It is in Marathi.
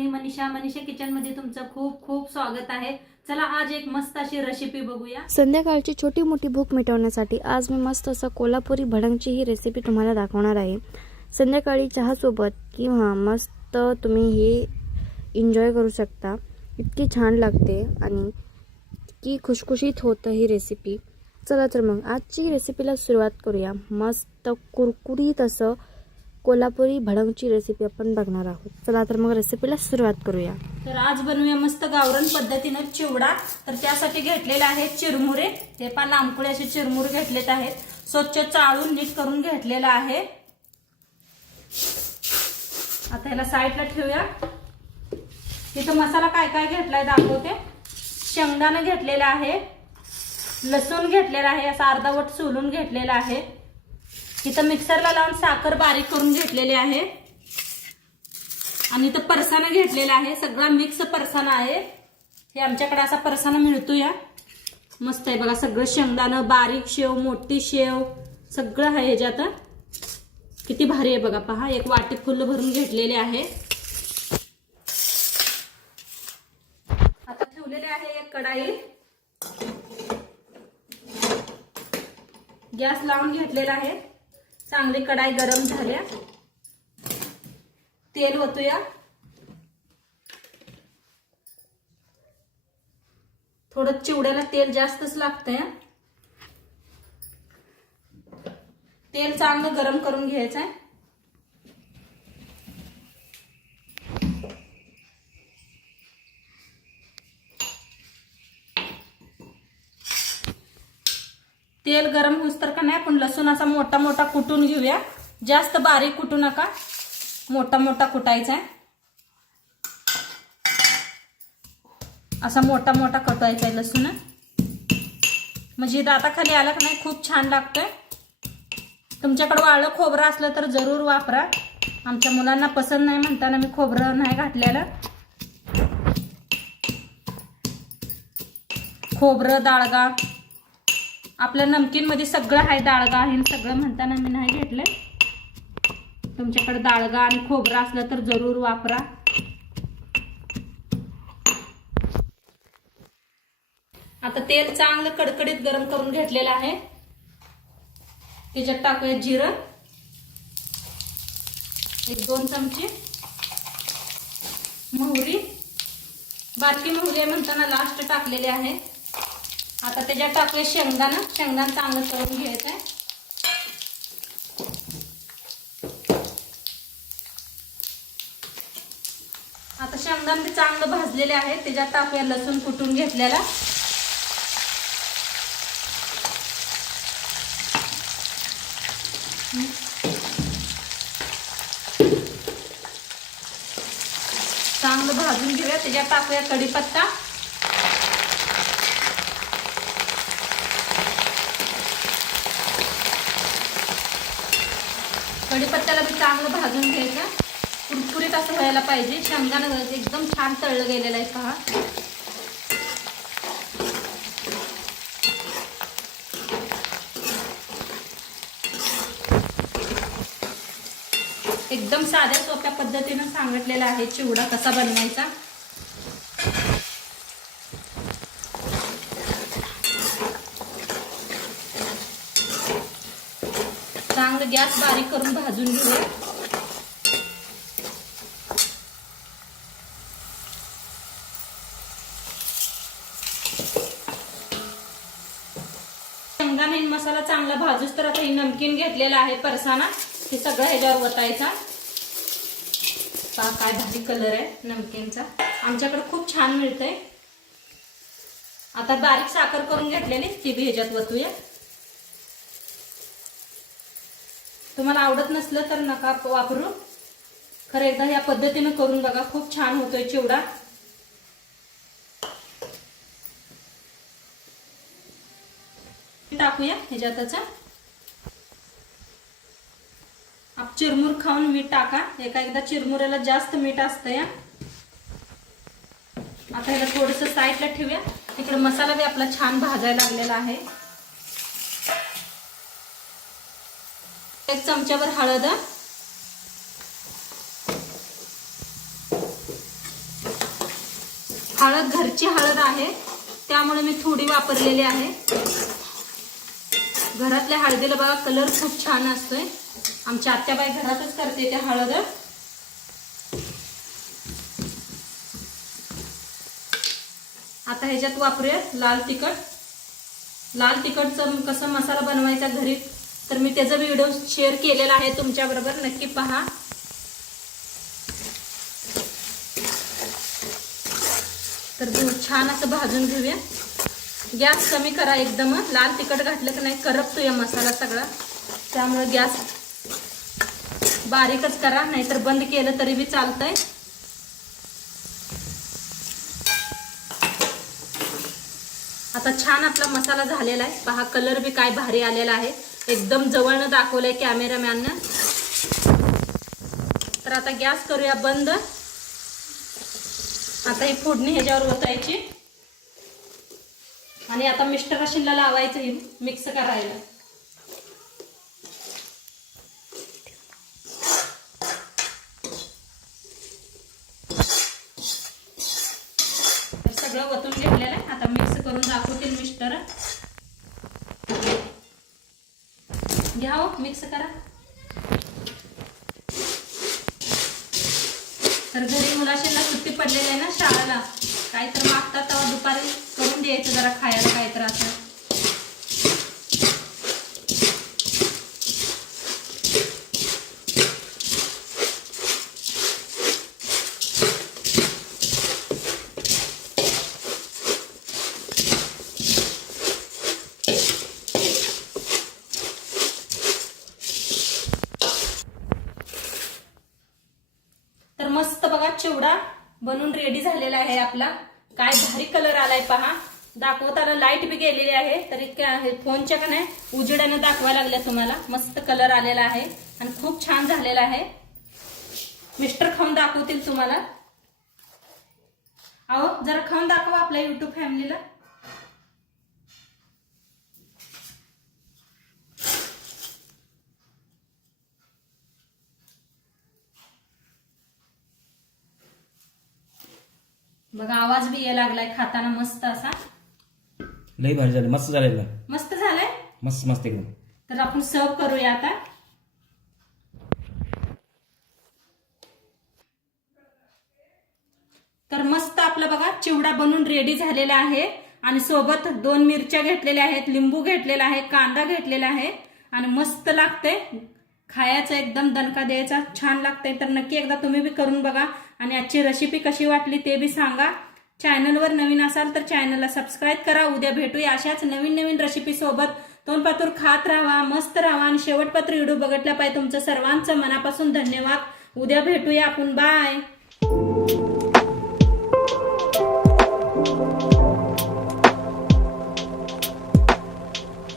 मी मनीषा किचन मध्ये तुमचं खूप खूप स्वागत आहे। चला आज एक मस्त अशी रेसिपी बघूया। संध्याकाळची छोटी मोठी भूक मिटवण्यासाठी आज मी मस्त असं कोल्हापुरी भडंगची ही रेसिपी तुम्हाला दाखवणार आहे। संध्याकाळी चहा सोबत किंवा मस्त तुम्ही हे एन्जॉय करू शकता। इतकी छान लागते आणि इतकी खुशखुशीत होतं ही रेसिपी। चला तर मग आजची रेसिपीला सुरुवात करूया। मस्त कुरकुरीत असं कोल्हापुरी भडंगची रेसिपी आपण बघणार आहोत। चला तर मग रेसिपीला सुरुवात करूया। तर आज बनवूया मस्त गावरान पद्धतीने चिवडा। तर त्यासाठी घेतलेले आहेत चिरमुरे, ते पण लांबकुळे असे चिरमुरे घेतलेत आहेत, स्वच्छ चाळून नीट करून घेतलेला आहे। आता ह्याला साईडला ठेवूया। इथं मसाला काय काय घेतलाय दाखवते। शेंगदाणे घेतलेला आहे, लसूण घेतलेला आहे, असा अर्धावट सोलून घेतलेला आहे। इथं मिक्सरला लावून साखर बारीक करून घेतलेली आहे आणि इथं परसाना घेतलेला आहे, सगळा मिक्स परसाना आहे। हे आमच्याकडे असा परसाना मिळतो या, मस्त आहे बघा। सगळं शेंगदाणं, बारीक शेव, मोठी शेव सगळं आहे ह्याच्यात। किती भारी आहे बघा, पहा। एक वाटी फुल भरून घेतलेले आहे। आता ठेवलेले आहे एक कढाई, गॅस लावून घेतलेला आहे। चांगली कढाई गरम झाल्या, तेल ओतूया। थोडं चिवड्याला तेल जास्तच लागतंय। तेल चांगलं गरम करून घ्यायचं आहे। तेल गरम होईस्तर का नाही आपण लसूण असा मोठा मोठा कुटून घेऊया। जास्त बारीक कुटू नका, मोठा मोठा कुटायचा आहे। असा मोठा मोठा कटायचा आहे लसूण, म्हणजे दाताखाली आला का नाही खूप छान लागतंय। तुमच्याकडे वाळलं खोबरं असलं तर जरूर वापरा। आमच्या मुलांना पसंत नाही म्हणताना मी खोबरं नाही घातलेलं। खोबरं, डाळगा, आपल्या नमकीन मध्ये सगळं आहे, डाळगा आहे सगळं म्हणताना मी नाही घेतलं। तुमच्याकडे डाळगा आणि खोबरं असलं तर जरूर वापरा। आता तेल चांगलं कडकडीत गरम करून घेतलेलं आहे। त्याच्यात टाकूया जिरं, 1-2 चमचे मोहरी, बारकी मोहरी म्हणताना लास्ट टाकलेले आहे। आता त्याच्यात टाकूया शेंगदाणा, शेंगदाणा चांगलं तळून घ्यायचं आहे। आता शेंगदाणे चांगलं भाजलेले आहे, त्याच्यात टाकूया लसूण कुटून घेतलेला। चांगलं भाजून घेऊया। त्याच्यात टाकूया कढीपत्ता, कढीपत्त्याला भी चांगलं भाजून घ्यायचं। कुरकुरीत असं व्हायला पाहिजे। शेंगदाणा एकदम छान तळलं गेलेलं आहे, पहा। एकदम साध्या सोप्या पद्धतीने सांगितलेला आहे चिवडा कसा बनवायचा। चांगलं गॅस बारीक करून भाजून घेऊया। शेंगदाणे मसाला चांगला भाजूस तर आता ही नमकीन घेतलेला आहे परसाना, हे सगळं ह्याच्यावर ओतायचा। पहा काय भारी कलर आहे नमकीनचा, आमच्याकडे खूप छान मिळतंय। आता बारीक साखर करून घेतलेली ती भी ह्याच्यात ओतूया। तुम्हाला आवडत नसलं तर नका वापरू, खरं एकदा या पद्धतीने करून बघा, खूप छान होतोय चिवडा। टाकूया ह्याच्यातच आप चिरमुर खाऊन मीठ टाका, एकदा चिरमुऱ्याला जास्त मीठ असतं या। आता ह्याला थोडंसं साईडला ठेवूया। इकडे मसाला भी आपला छान भाजायला लागलेला आहे। 1 चमचाभर हळद, हळद घरची हळद आहे, त्यामुळे मी थोडी वापरलेली आहे. घरातल्या हळदीला बघा कलर खूप छान असतोय. आमच्या आत्याबाई घरातच करते त्या हळद. आता ह्याच्यात वापरूया लाल तिखट. लाल तिखटचं कसं मसाला बनवायचा घरी, तर मी त्याचा व्हिडिओ शेअर केलेला आहे तुमच्या बरोबर, नक्की पहा. तर छान असं भाजून घेऊया. गॅस कमी करा एकदम. लाल तिखट घातलं की नाही करपतो या मसाला सगळा, त्यामुळे गॅस बारीकच करा, नाहीतर बंद केलं तरी बी चालतंय. आता छान आपला मसाला झालेला आहे. पहा कलर बी काय भारी आलेला आहे, एकदम जवळनं दाखवलंय कॅमेरामॅननं. तर आता गॅस करूया बंद. आता ही फोडणी ह्याच्यावर ओतायची आणि आता मिस्टर मशीनला लावायचं हे मिक्स करायला. तर सगळं ओतून घेतलेलं आहे. आता मिक्स करून दाखवतील मिस्टर. घ्या हो, मिक्स करा. तर घरी मुलाशीला सुट्टी पडलेली आहे ना शाळेला, काहीतरी मागतात तेव्हा दुपारी करून द्यायचं जरा खायला काहीतरी असं. तर मस्त बघा चिवडा बनून रेडी झालेला आहे आपला. काय भारी कलर आलाय पहा. दाखवताना लाईट बी गेलेली आहे, तरी काय फोनच्या का नाही उजेडाने दाखवायला लागल्या तुम्हाला. मस्त कलर आलेला आहे आणि खूप छान झालेला आहे. मिस्टर खाऊन दाखवतील तुम्हाला. अहो जरा खाऊन दाखवा आपल्या युट्यूब फॅमिलीला. बघा आवाज बी यायला लागलाय खाताना मस्त असा. लई भारी झालं, मस्त झालं, मस्त झालंय. मस्त मस्त एकदम. तर आपण सर्व करूया आता. तर मस्त आपलं बघा चिवडा बनून रेडी झालेला आहे आणि सोबत 2 मिरच्या घेतलेल्या आहेत, लिंबू घेतलेला आहे, कांदा घेतलेला आहे आणि मस्त लागते खायचं. एकदम दणका द्यायचा, छान लागतंय. तर नक्की एकदा तुम्ही बी करून बघा आणि आजची रेसिपी कशी वाटली ते बी सांगा. चॅनलवर नवीन असाल तर चॅनलला सबस्क्राईब करा. उद्या भेटूया अशाच नवीन नवीन रेसिपी सोबत. तोंडपातूर खात राहा, मस्त राहा आणि शेवटपत्र व्हिडिओ बघितला पाहिजे. तुमचं सर्वांचं मनापासून धन्यवाद. उद्या भेटूया आपण. बाय.